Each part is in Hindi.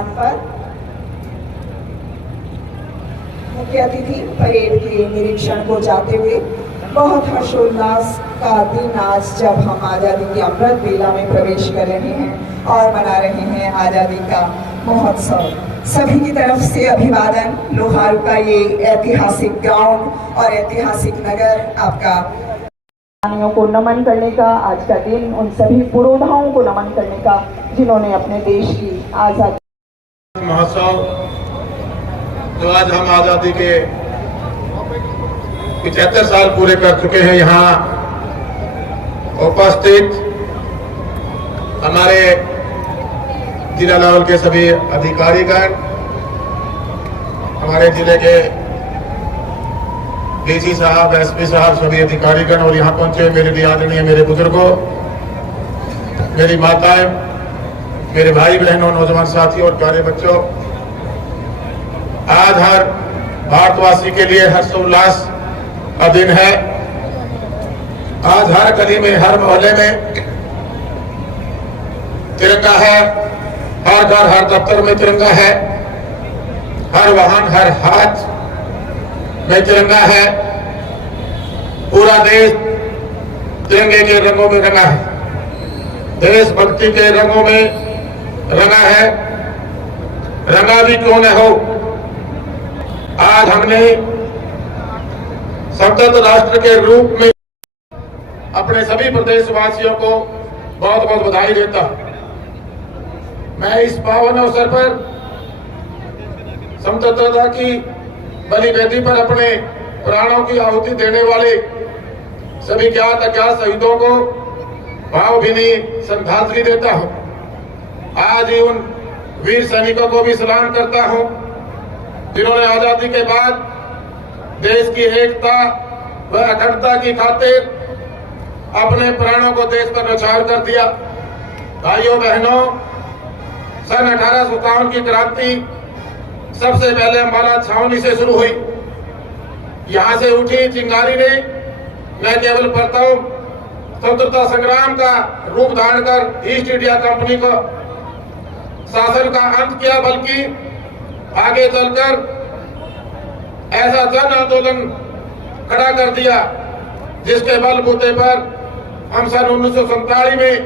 स्थान पर मुख्य अतिथि परेड के निरीक्षण को जाते हुए बहुत हर्षोल्लास का दिन आज जब हम आज़ादी की अमृत बेला में प्रवेश कर रहे हैं और मना रहे हैं आज़ादी का महोत्सव। सभी की तरफ से अभिवादन। लोहारू का ये ऐतिहासिक ग्राउंड और ऐतिहासिक नगर आपका को नमन करने का आज का दिन, उन सभी पुरोधाओं को नमन करने का जिन्होंने अपने देश की आज़ादी महोत्सव जो आज हम आज़ादी के 75 साल पूरे कर चुके हैं, यहाँ उपस्थित हमारे जिला लेवल के सभी अधिकारीगण, हमारे जिले के डीसी साहब, एसपी साहब, सभी अधिकारीगण और यहाँ पहुंचे मेरे लिए आदरणीय मेरे बुजुर्गों, मेरी माताएं, मेरे भाई बहनों, नौजवान साथियों और प्यारे बच्चों, आज हर भारतवासी के लिए हर्षोल्लास का दिन है। आज हर गली में, हर मोहल्ले में तिरंगा है, हर घर, हर दफ्तर में तिरंगा है, हर वाहन, हर हाथ में तिरंगा है। पूरा देश तिरंगे के रंगों में रंगा है, देशभक्ति के रंगों में रंगा है। रंगा भी क्यों न हो, आज हमने संतत राष्ट्र के रूप में अपने सभी प्रदेशवासियों को बहुत बहुत बधाई देता हूं। मैं इस पावन अवसर पर स्वतंत्रता की बलि वेदी पर अपने प्राणों की आहुति देने वाले सभी ज्ञात अज्ञात शहीदों को भावभीनी श्रद्धांजलि देता हूं। आज ही उन वीर सैनिकों को भी सलाम करता हूं जिन्होंने आजादी के बाद देश की एकता व अखंडता की खातिर अपने प्राणों को देश पर न्यौछावर कर दिया। भाइयों बहनों, सन 1857 की क्रांति सबसे पहले अम्बाला छावनी से शुरू हुई। यहां से उठी चिंगारी ने न केवल प्रथम स्वतंत्रता संग्राम का रूप धारण कर ईस्ट इंडिया कंपनी को शासन का अंत किया, बल्कि आगे चलकर ऐसा जन आंदोलन खड़ा कर दिया जिसके बलबूते पर हम सन 1947 में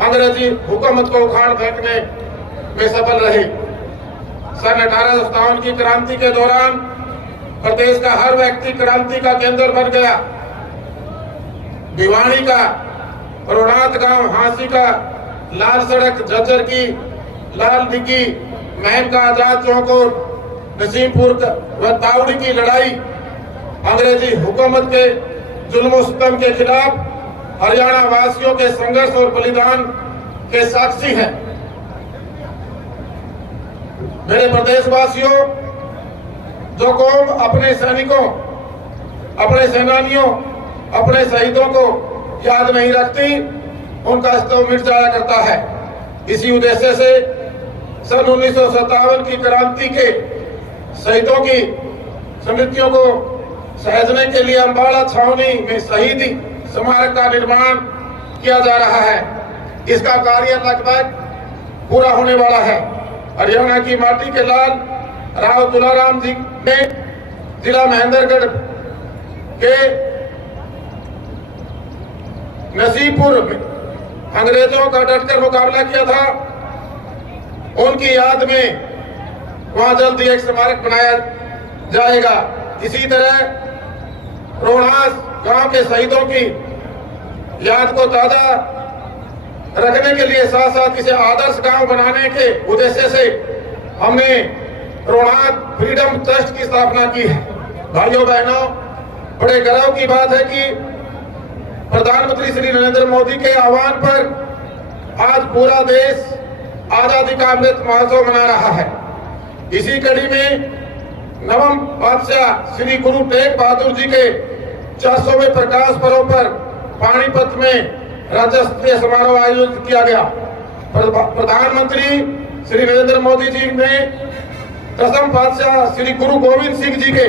अंग्रेजी हुकूमत को उखाड़ फेंकने में सफल रहे। सन 1857 की क्रांति के दौरान प्रदेश का हर व्यक्ति क्रांति का केंद्र बन गया। भिवानी का रोहनाथ गांव, हांसी का लाल सड़क, झज्जर की लाल दिग्गी, महम का आजाद चौक और नसीमपुर व तावड़ी की लड़ाई अंग्रेजी हुकूमत के जुल्म सितम के खिलाफ हरियाणा वासियों के संघर्ष और बलिदान के साक्षी हैं। मेरे प्रदेशवासियों, जो कौम अपने सैनिकों, अपने सेनानियों, अपने शहीदों को याद नहीं रखती, उनका अस्तित्व मिट जाया करता है। इसी उद्देश्य से सन 1957 की क्रांति के शहीदों की स्मृतियों को सहेजने के लिए अम्बाला छावनी में शहीदी स्मारक का निर्माण किया जा रहा है। इसका कार्य लगभग पूरा होने वाला है। हरियाणा की माटी के लाल राव तुलाराम जी ने जिला महेंद्रगढ़ के नसीबपुर में अंग्रेजों का डटकर मुकाबला किया था। उनकी याद में वहां जल्द ही एक स्मारक बनाया जाएगा। इसी तरह रोहनास गांव के शहीदों की याद को ताजा रखने के लिए साथ साथ इसे आदर्श गांव बनाने के उद्देश्य से हमने रोहनास फ्रीडम ट्रस्ट की स्थापना की है। भाइयों बहनों, बड़े गर्व की बात है कि प्रधानमंत्री श्री नरेंद्र मोदी के आह्वान पर आज पूरा देश आजादी का अमृत महोत्सव मना रहा है। इसी कड़ी में नवम पातशाह श्री गुरु तेग बहादुर जी के 400वें प्रकाश पर्व पर पानीपत में राज्य स्तरीय समारोह आयोजित किया गया। प्रधानमंत्री श्री नरेंद्र मोदी जी ने दसम पातशाह श्री गुरु गोविंद सिंह जी के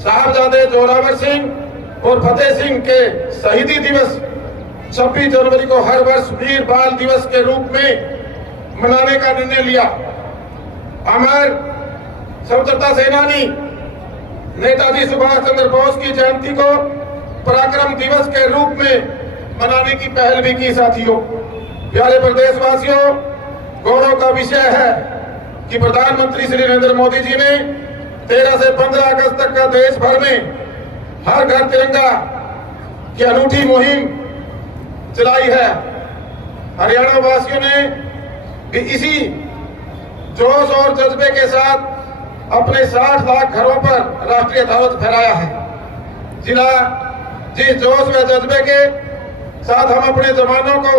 साहबजादे जोरावर सिंह और फतेह सिंह के शहीदी दिवस 26 जनवरी को हर वर्ष वीर बाल दिवस के रूप में मनाने का निर्णय लिया। अमर स्वतंत्रता सेनानी नेताजी सुभाष चंद्र बोस की जयंती को पराक्रम दिवस के रूप में मनाने की पहल भी की। साथियों, प्यारे प्रदेशवासियों, गौरव का विषय है कि प्रधानमंत्री श्री नरेंद्र मोदी जी ने 13 से 15 अगस्त तक का देश भर में हर घर तिरंगा की अनूठी मुहिम चलाई है। हरियाणा वासियों ने भी इसी जोश और जज्बे के साथ अपने 60 लाख घरों पर राष्ट्रीय ध्वज फहराया है। जिस जोश व जज्बे के साथ हम अपने जवानों को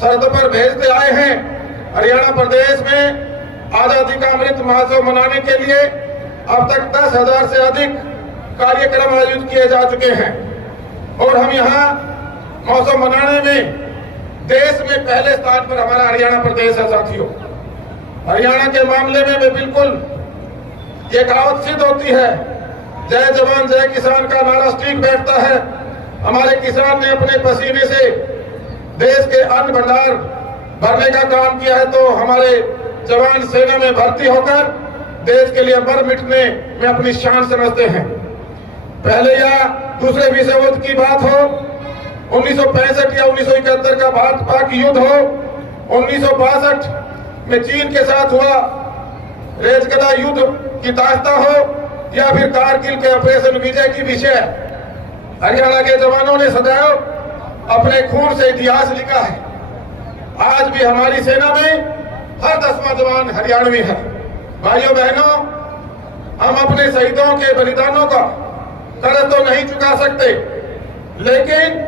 सरहद पर भेजते आए हैं, हरियाणा प्रदेश में आजादी का अमृत महोत्सव मनाने के लिए अब तक 10,000 से अधिक कार्यक्रम आयोजित किए जा चुके हैं और हम यहाँ महोत्सव मनाने में देश में पहले स्थान पर हमारा हरियाणा प्रदेश है। साथियों, हरियाणा के मामले में बिल्कुल ये कहावत सिद्ध होती है, जय जवान जय किसान का नारा स्टिक बैठता है। हमारे किसान ने अपने पसीने से देश के अन्न भंडार भरने का काम किया है, तो हमारे जवान सेना में भर्ती होकर देश के लिए मर मिटने में अपनी शान समझते हैं। पहले या दूसरे विश्व युद्ध की बात हो, 1965 या 1971 का भारत पाक युद्ध हो, 1962 में चीन के साथ हुआ रेजगदा युद्ध की दास्तां हो, या फिर कारगिल के ऑपरेशन विजय की विषय, हरियाणा के जवानों ने सदैव अपने खून से इतिहास लिखा है। आज भी हमारी सेना में हर 10वां जवान हरियाणवी है। भाइयों बहनों, हम अपने शहीदों के बलिदानों का कर्ज तो नहीं चुका सकते, लेकिन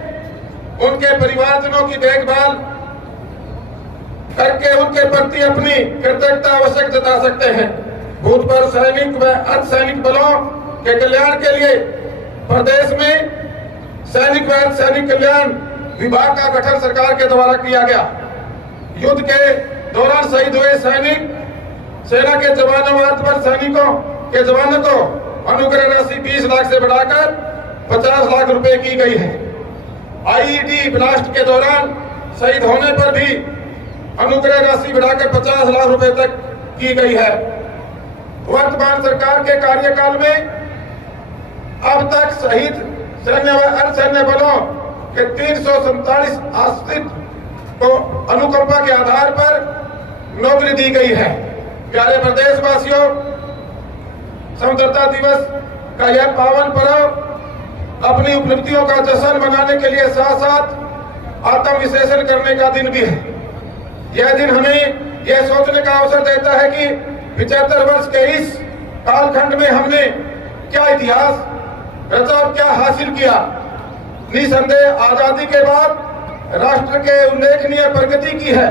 उनके परिवारजनों की देखभाल करके उनके प्रति अपनी कृतज्ञता अवश्य जता सकते हैं। भूतपूर्व सैनिक व अर्धसैनिक बलों के कल्याण के लिए प्रदेश में सैनिक व अर्धसैनिक कल्याण विभाग का गठन सरकार के द्वारा किया गया। युद्ध के दौरान शहीद हुए सैनिक सेना के जवानों व अर्धसैनिक सैनिकों के जवानों को अनुग्रह राशि 20 लाख से बढ़ाकर 50 लाख रुपए की गई है। आईईडी ब्लास्ट के दौरान शहीद होने पर भी अनुग्रह राशि बढ़ाकर 50 लाख रुपए तक की गई है। वर्तमान सरकार के कार्यकाल में अब तक शहीद सैन्य व अर्धसैन्य बलों के 347 आश्रित को अनुकंपा के आधार पर नौकरी दी गई है। प्यारे प्रदेशवासियों, स्वतंत्रता दिवस का यह पावन पर्व अपनी उपलब्धियों का जश्न मनाने के लिए साथ साथ आत्मविश्लेषण करने का दिन भी है। यह दिन हमें यह सोचने का अवसर देता है कि 75 वर्ष के इस कालखंड में हमने क्या इतिहास रचा और क्या हासिल किया। निसंदेह आजादी के बाद राष्ट्र के उल्लेखनीय प्रगति की है।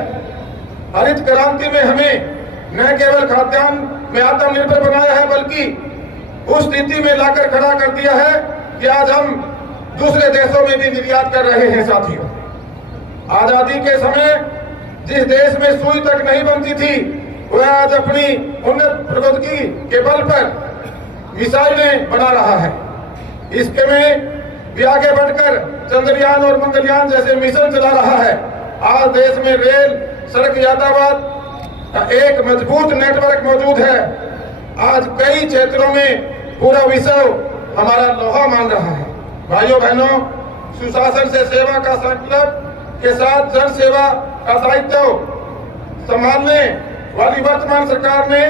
हरित क्रांति में हमें न केवल खाद्यान्न में आत्मनिर्भर बनाया है, बल्कि उस स्थिति में लाकर खड़ा कर दिया है कि आज हम दूसरे देशों में भी निर्यात कर रहे हैं। साथियों, आजादी के समय जिस देश में सुई तक नहीं बनती थी, वह आज अपनी उन्नत प्रौद्योगिकी के बल पर मिसाइलें बना रहा है। इसके में भी आगे बढ़कर चंद्रयान और मंगलयान जैसे मिशन चला रहा है। आज देश में रेल सड़क यातायात का एक मजबूत नेटवर्क मौजूद है। आज कई क्षेत्रों में पूरा विश्व हमारा लोहा मान रहा है। भाइयों बहनों, सुशासन से सेवा का संकल्प के साथ जन सेवा का दायित्व संभालने वाली वर्तमान सरकार ने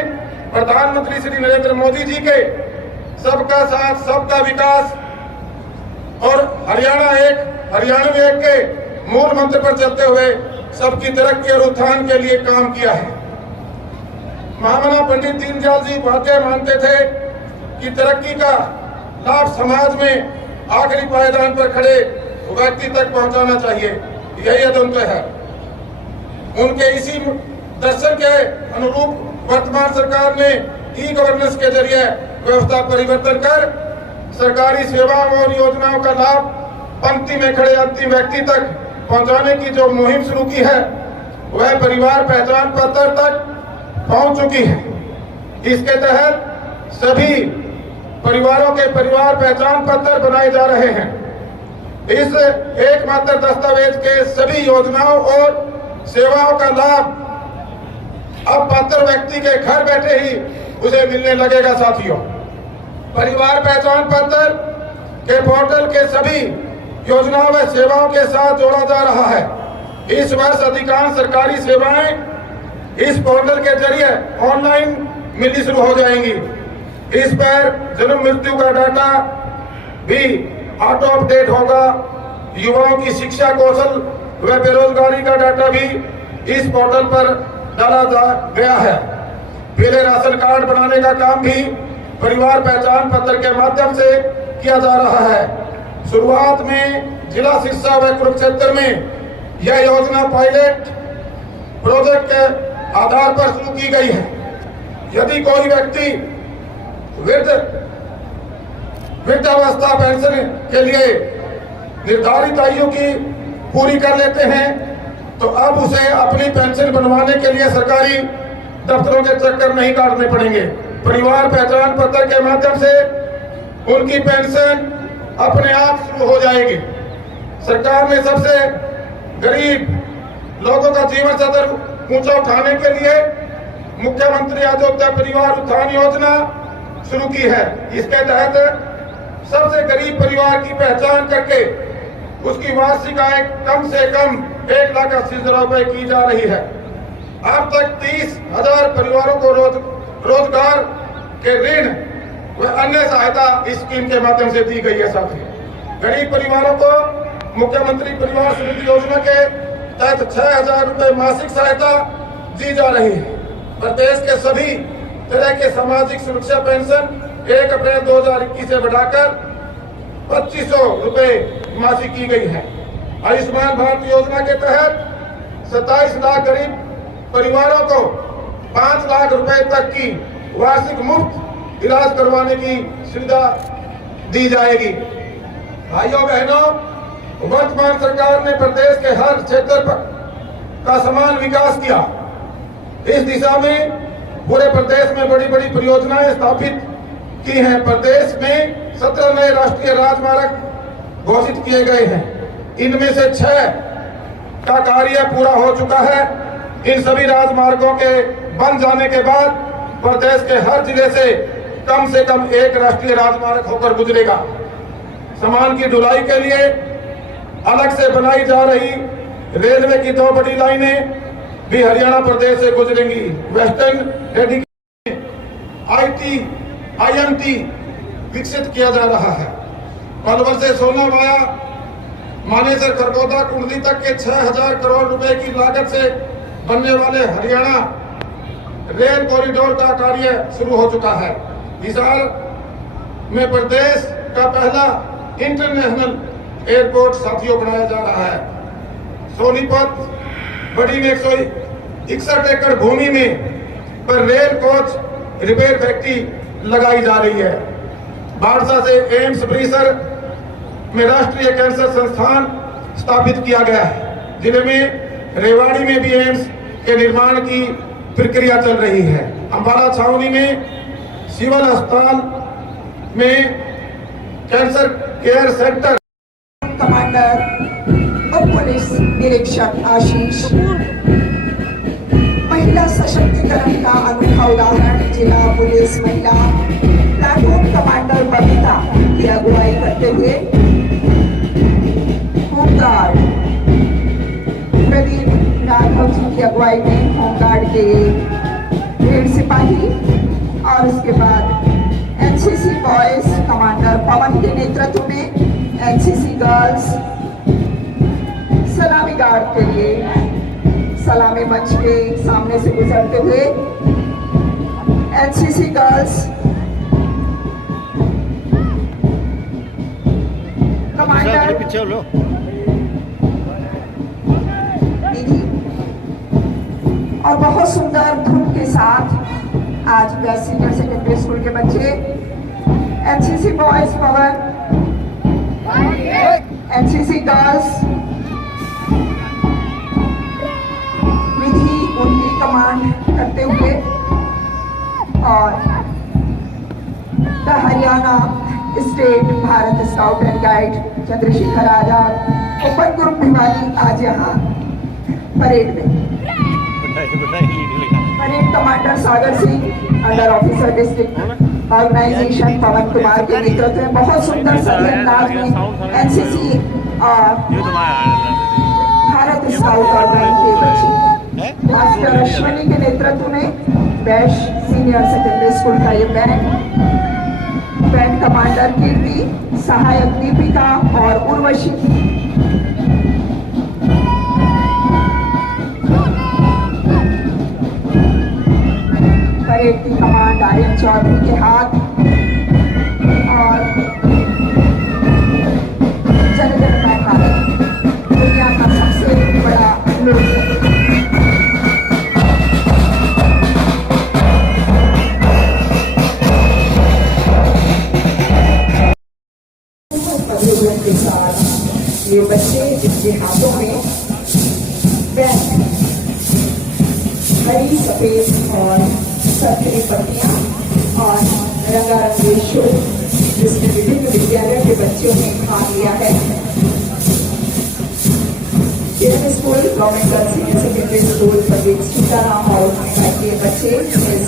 प्रधानमंत्री श्री नरेंद्र मोदी जी के सबका साथ सबका विकास और हरियाणवी एक के मूल मंत्र पर चलते हुए सबकी तरक्की और उत्थान के लिए काम किया है। महामना पंडित दीनदयाल जी उपाध्याय मानते थे कि तरक्की का लाभ समाज में आखिरी पायदान पर खड़े व्यक्ति तक पहुंचाना चाहिए। यही अदंत है। उनके इसी दर्शन के अनुरूप वर्तमान सरकार ने ई गवर्नेंस के जरिए व्यवस्था परिवर्तन कर सरकारी सेवाओं और योजनाओं का लाभ पंक्ति में खड़े अंतिम व्यक्ति तक पहुंचाने की जो मुहिम शुरू की है, वह परिवार पहचान पत्र तक पहुंच चुकी है। इसके तहत सभी परिवारों के परिवार पहचान पत्र बनाए जा रहे हैं। इस एकमात्र दस्तावेज के सभी योजनाओं और सेवाओं का लाभ अब पात्र व्यक्ति के घर बैठे ही उसे मिलने लगेगा साथियों। परिवार पहचान पत्र के पोर्टल के सभी योजनाओं व सेवाओं के साथ जोड़ा जा रहा है। इस वर्ष अधिकांश सरकारी सेवाएं इस पोर्टल के जरिए ऑनलाइन मिलनी शुरू हो जाएंगी। इस पर जन्म मृत्यु का डाटा भी ऑटो अपडेट होगा। युवाओं की शिक्षा, कौशल व बेरोजगारी का डाटा भी इस पोर्टल पर डाला गया है। पीले राशन कार्ड बनाने का काम भी परिवार पहचान पत्र के माध्यम से किया जा रहा है। शुरुआत में जिला सिरसा व कुरुक्षेत्र में यह योजना पायलट प्रोजेक्ट के आधार पर शुरू की गई है। यदि कोई व्यक्ति वृद्धावस्था पेंशन के लिए निर्धारित आयु की पूरी कर लेते हैं तो अब उसे अपनी पेंशन बनवाने के लिए सरकारी दफ्तरों के चक्कर नहीं काटने पड़ेंगे। परिवार पहचान पत्र के माध्यम से उनकी पेंशन अपने आप शुरू हो जाएगी। सरकार ने सबसे गरीब लोगों का जीवन स्तर ऊंचा उठाने के लिए मुख्यमंत्री अंत्योदय परिवार उत्थान योजना शुरू की है। इसके तहत सबसे गरीब परिवार की पहचान करके उसकी वार्षिक आय कम से कम 1,80,000 रुपए की जा रही है। अब तक 30,000 परिवारों को रोजगार के ऋण व अन्य सहायता इस स्कीम के माध्यम से दी गई है। साथियों, गरीब परिवारों को मुख्यमंत्री परिवार समृद्धि योजना के तहत 6,000 रुपए मासिक सहायता दी जा रही है। प्रदेश के सभी तरह के सामाजिक सुरक्षा पेंशन 1 अप्रैल 2021 से बढ़ाकर 2,500 रुपए मासिक की गई है। आयुष्मान भारत योजना के तहत 27 लाख गरीब परिवारों को 5 लाख रुपए तक की वार्षिक मुफ्त इलाज करवाने की सुविधा दी जाएगी। भाइयों बहनों, वर्तमान सरकार ने प्रदेश के हर क्षेत्र का समान विकास किया। इस दिशा में पूरे प्रदेश में बड़ी बड़ी परियोजनाएं स्थापित की हैं। प्रदेश में 17 नए राष्ट्रीय राजमार्ग घोषित किए गए हैं। इनमें से 6 का कार्य पूरा हो चुका है। इन सभी राजमार्गों के बन जाने के बाद प्रदेश के हर जिले से कम एक राष्ट्रीय राजमार्ग होकर गुजरेगा। सामान की ढुलाई के लिए अलग से बनाई जा रही रेलवे की 2 बड़ी लाइनें भी हरियाणा प्रदेश से गुजरेंगी। वेस्टर्न डेडिकेटेड IMT विकसित किया जा रहा है। पलवल से सोना वाया मानेसर खरगोदा कुंडली तक के 6,000 करोड़ रुपए की लागत से बनने वाले हरियाणा रेल कॉरिडोर का कार्य शुरू हो चुका है। हिसार में प्रदेश का पहला इंटरनेशनल एयरपोर्ट साथियों बनाया जा रहा है। सोनीपत बड़ी में 161 एकड़ भूमि में पर रेल कोच रिपेयर फैक्ट्री लगाई जा रही है। बारसा से एम्स परिसर में राष्ट्रीय कैंसर संस्थान स्थापित किया गया है। जिले में रेवाड़ी में भी एम्स के निर्माण की प्रक्रिया चल रही है। अंबाला छावनी में सिविल अस्पताल में कैंसर केयर सेंटर। कमांडर उप पुलिस निरीक्षक आशीष, महिला सशक्तिकरण का अनूठा उदाहरण जिला पुलिस महिला प्लाटून कमांडर बबीता की अगुवाई करते हुए होमगार्ड प्रदीप राघव जी की अगुवाई में होमगार्ड के 1.5 सिपाही और उसके बाद एनसीसी बॉयज कमांडर पवन के नेतृत्व में एनसीसी गर्ल्स सलामी गार्ड के लिए सलामी मंच के सामने से गुजरते हुए एनसीसी गर्ल्स कमांडर दीदी और बहुत सुंदर धुन के साथ आज बेस्ट सीनियर सेकेंडरी स्कूल के बच्चे NCC boys Pawan, NCC girls Vidhi उनकी कमांड करते हुए और the Haryana state Bharat scout and guide Chandrashekhar Azad open group Bhiwani आज यहाँ परेड में parade commander Sagar Singh, under officer district organisation Pawan Kumar के नेतृत्व में बहुत सुंदर सही अंदाज में एनसीसी भारत स्काउट और गाइड के बच्चे मास्टर अश्विनी के नेतृत्व में बैश सीनियर सेकेंडरी स्कूल का ये बैंड कमांडर कीर्ति, सहायक दीपिका और उर्वशी, परेड की कमांड आर्यन चौधरी के हाथ और जनगणना भारत दुनिया का सबसे बड़ा लोकतंत्र। के साथ ये बच्चे जिनके हाथों में बैंड, हरी सफेद और सफेद पट्टियां और रंगारंगी शो, जिसमें विभिन्न विद्यालयों के बच्चों ने भाग लिया है। School government girls senior secondary school public Sitaram hall के बच्चे इस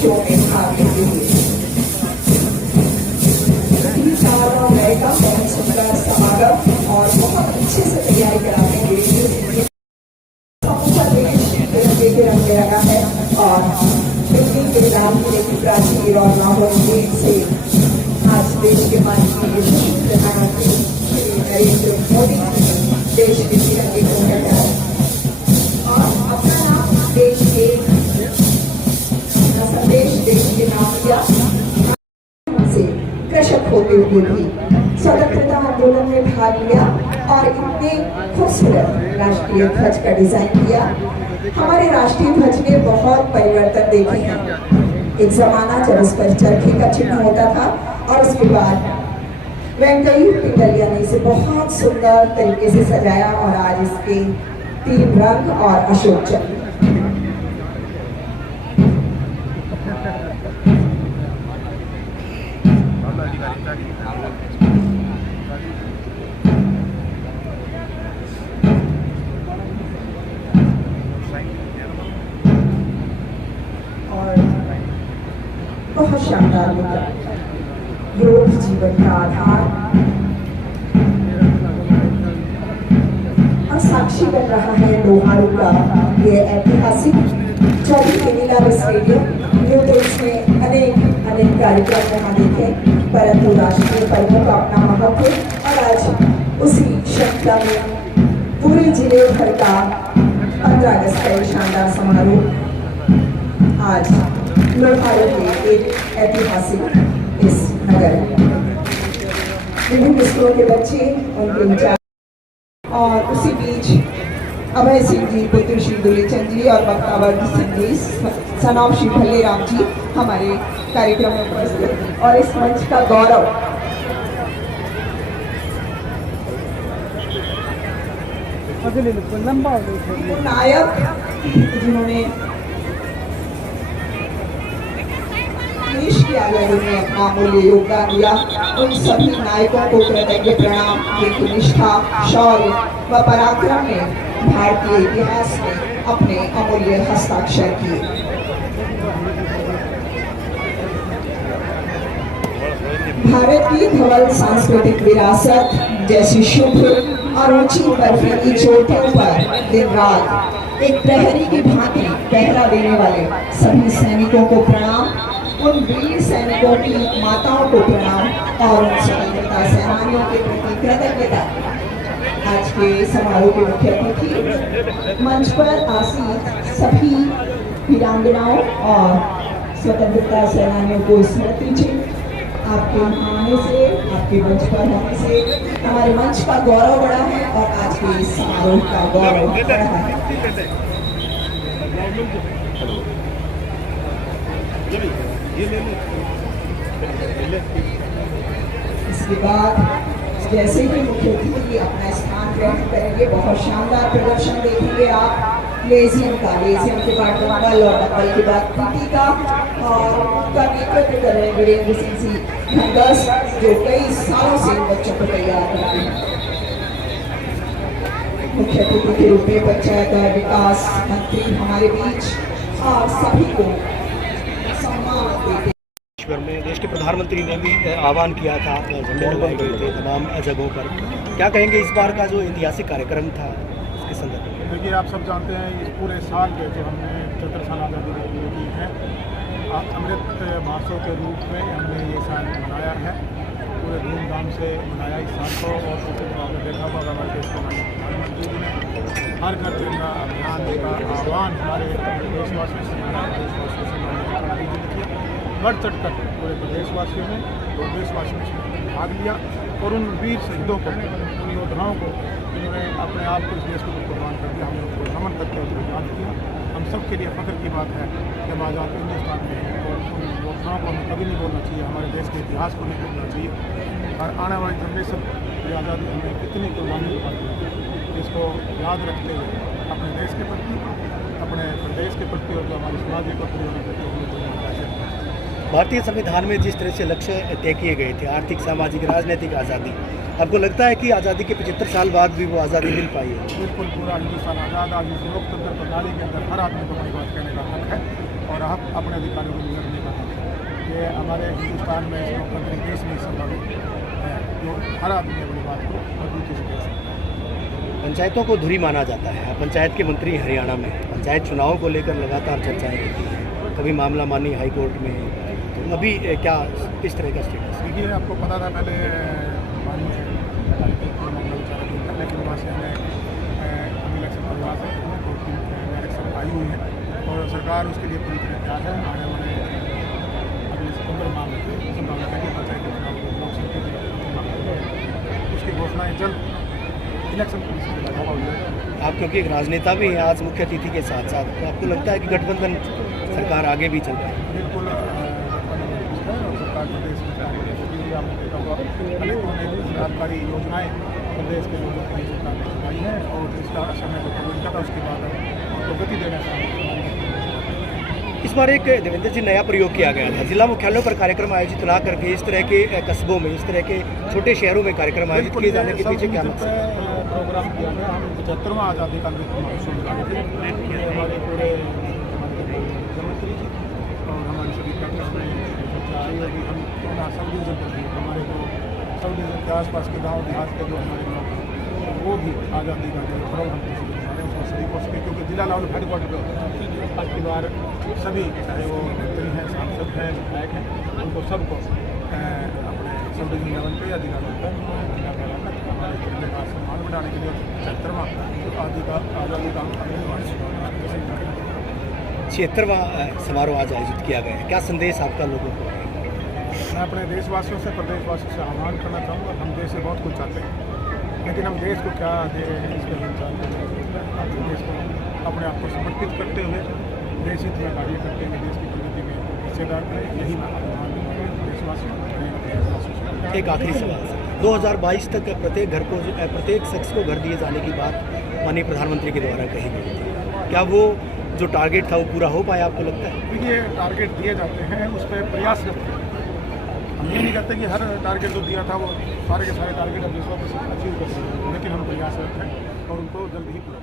शो में भाग लेते हुए का बहुत सुंदर समागम और बहुत अच्छे से तैयारी कराते हैं। समूचा देश तिरंगे के रंग में रंगा है और दिल्ली के लाल किले की प्राचीर और लाहौर गेट से आज देश के माननीय प्रधानमंत्री श्री नरेंद्र मोदी देश के तिरंगे को लहराया और अपना नाम देश के संदेश देश के नाम दिया। कृषक होते हुए भी स्वतंत्रता आंदोलन में भाग लिया और इतने खूबसूरत राष्ट्रीय ध्वज का डिजाइन किया। हमारे राष्ट्रीय ध्वज ने बहुत परिवर्तन देखे हैं। एक जमाना जब उस पर चरखे का चिन्ह होता था और उसके बाद वेंकई पिंगलिया ने इसे बहुत सुंदर तरीके से सजाया और आज इसके 3 रंग और अशोक चक्र। बहुत शानदार होगा योग जीवन का आधार और साक्षी बन रहा है लोहारू का ये ऐतिहासिक 24 मिनीलाल स्टेडियम। न्यू दिल्ली में अनेक कार्यक्रम यहाँ देखे, परंतु राष्ट्रीय पर्वों का अपना महत्व और आज उसी श्रृंखला में पूरे जिले भर का 15 अगस्त का शानदार समारोह आज लोहारू के एक ऐतिहासिक इस नगर विभिन्न स्कूलों के बच्चे उनके इंचार्ज और उसी बीच अभय सिंह जी, पुत्र श्री दुलेचंद जी और बख्तावर सिंह जी, सन ऑफ श्री भल्ले राम जी हमारे कार्यक्रम में उपस्थित और इस मंच का गौरव नायक जिन्होंने देश की आजादी में अपना अमूल्य योगदान दिया, उन सभी नायकों को कृतज्ञ प्रणाम। जिनकी निष्ठा, शौर्य व पराक्रम ने भारतीय इतिहास में अपने अमूल्य हस्ताक्षर किए। भारत की धवल सांस्कृतिक विरासत जैसी शुभ और ऊंची बर्फीली चोटियों पर दिन रात एक प्रहरी की भांति पहरा देने वाले सभी सैनिकों को प्रणाम। उन वीर सैनिकों की माताओं को प्रणाम और उन स्वतंत्रता सेनानियों के प्रति कृतज्ञता। आज के समारोह के मुख्य अतिथि मंच पर आसीन सभी वीरांगनाओं और स्वतंत्रता सेनानियों को स्मृति चिन्ह आपके आने से, आपके मंच पर होने से हमारे मंच का गौरव बढ़ा है और आज के इस समारोह का गौरव बढ़ा है। इसके बाद जैसे ही मुख्य अतिथि अपना स्थान ग्रहण करेंगे, बहुत शानदार प्रदर्शन देखेंगे आप लेजियम के बाद डंबल और डंबल के बाद पीटी का और उनका नेतृत्व कर रहे हैं वीरेंद्र सिंह जी भंगस, जो कई सालों से बच्चों को तैयार करते हैं। मुख्य अतिथि के रूप में पंचायत और विकास मंत्री हमारे बीच और सभी को सम्मान देते। ईश्वर में देश के प्रधानमंत्री ने भी आह्वान किया था, झंडे लगाए गए थे तमाम जगहों पर। क्या कहेंगे इस बार का जो ऐतिहासिक कार्यक्रम था उसके संदर्भ में? देखिए, आप सब जानते हैं इस पूरे साल के जो हमने 75 साल आज़ादी पूरी की है, अमृत महोत्सव के रूप में हमने ये साल मनाया है। पूरे धूमधाम से मनाया इस साल को। और दूसरे तो आपने देखा होगा हमारे देश के प्रधानमंत्री जी ने हर घर तिरंगा अभियान का आह्वान हमारे देशवासियों से बढ़ चढ़ कर पूरे प्रदेशवासियों ने और देशवासियों ने भाग लिया और उन वीर शहीदों को, उन योद्धाओं को जिन्होंने अपने आप को इस देश को कुर्बान कर दिया, हमने उनको नमन करके उनको याद किया। हम सब के लिए फ़ख्र की बात है कि हम आज़ाद हिंदुस्तान में हैं और उन योद्धाओं को हमें कभी नहीं बोलना चाहिए, हमारे देश के इतिहास को नहीं भूलना चाहिए। और आने वाली जनरेशन की आज़ादी हमने कितनी कुर्बानी कर दी, इसको याद रखते हुए अपने देश के प्रति, अपने प्रदेश के प्रति और जो हमारे समाज के प्रति भारतीय संविधान में जिस तरह से लक्ष्य तय किए गए थे, आर्थिक, सामाजिक, राजनीतिक आज़ादी, आपको लगता है कि आज़ादी के 75 साल बाद भी वो आज़ादी मिल पाई है? बिल्कुल, पूरा हिंदुस्तान आज़ाद। आज इस लोकतंत्र प्रणाली के अंदर हर आदमी को अपनी बात कहने का हक है और हम अपने अधिकारों को निभाने का हक है। ये हमारे हिंदुस्तान में लोकतंत्र देश में संभव है जो हर आदमी अपनी बात को मजबूती से कह सकता है। पंचायतों को धुरी माना जाता है। आप पंचायत के मंत्री हरियाणा में, पंचायत चुनावों को लेकर लगातार चर्चाएँ रहती हैं, कभी मामला मानी हाईकोर्ट में, तो अभी क्या किस तरह का स्टेटस? देखिए, आपको पता था पहले माननीय मामला विचारा था, लेकिन वहाँ से हमें इलेक्शन करवा से इलेक्शन आई हुई है और सरकार उसके लिए पूरी तरह तैयार है। आने वाले अगले सितंबर माह में संभावना है कि पंचायत चुनाव उसकी घोषणाएँ जल्द इलेक्शन कमीशन के बाद होगा। आप क्योंकि एक राजनेता भी हैं आज मुख्य अतिथि के साथ साथ, तो आपको लगता है कि गठबंधन सरकार आगे भी चल पाए? बिल्कुल, सरकार प्रदेश में आपने देखा हुआ अनेकों सरकारी योजनाएँ प्रदेश के लोगों के लिए सरकार ने चलाई है और इसका समय जो कोविड का था उसके बाद उनको गति देने का। इस बार एक देवेंद्र जी नया प्रयोग किया गया था, जिला मुख्यालयों पर कार्यक्रम आयोजित ना करके इस तरह के कस्बों में, इस तरह के छोटे शहरों में कार्यक्रम आयोजित किए जाने के पीछे क्या मकसद है? प्रोग्राम किया गया। हम 75वां आज़ादी का अमृत महोत्सव मनाए थे। हमारे पूरे मुख्यमंत्री जी और हमारी सभी कैबिनेट में चर्चा आई है कि हम क्यों ना सब डिवीज़न कर दिए, हमारे जो सब डिवीज़न के आसपास के गाँव देहात के जो हमारे लोग हैं वो भी आज़ादी का जो पर्व हम उसमें सभी को सके, क्योंकि जिला लेवल हेडक्वार्टर पर होता है। आज की बार सभी, चाहे वो मंत्री हैं, सांसद हैं, विधायक हैं, उनको सबको अपने सब डिवीजन लेवल पर या जिला लेवल पर हमारे जिले का सम्मान बढ़ाने के लिए 75वां आज़ादी का 76वां समारोह आज आयोजित किया गया है, क्या संदेश आपका लोगों को? मैं अपने देशवासियों से, प्रदेशवासियों से आह्वान करना चाहूँगा। हम देश से बहुत कुछ चाहते हैं, लेकिन हम देश को क्या दे रहे हैं इसके लिए चाहते हैं। देश को अपने आप को समर्पित करते हुए, देश हित में कार्य करते हुए देश की प्रगति में हिस्सेदार करें, यही मैं आह्वान देशवासियों को। एक आखिरी सवाल, 2022 तक प्रत्येक घर को, प्रत्येक शख्स को घर दिए जाने की बात माननीय प्रधानमंत्री के द्वारा कही गई थी, क्या वो जो टारगेट था वो पूरा हो पाया आपको लगता है? देखिए, टारगेट दिए जाते हैं, उस पर प्रयास करते हैं। हम ये नहीं कहते कि हर टारगेट जो दिया था वो सारे के सारे टारगेट हम 100% अचीव कर सकते हैं, लेकिन हम प्रयास करते हैं और उनको जल्द ही पूरा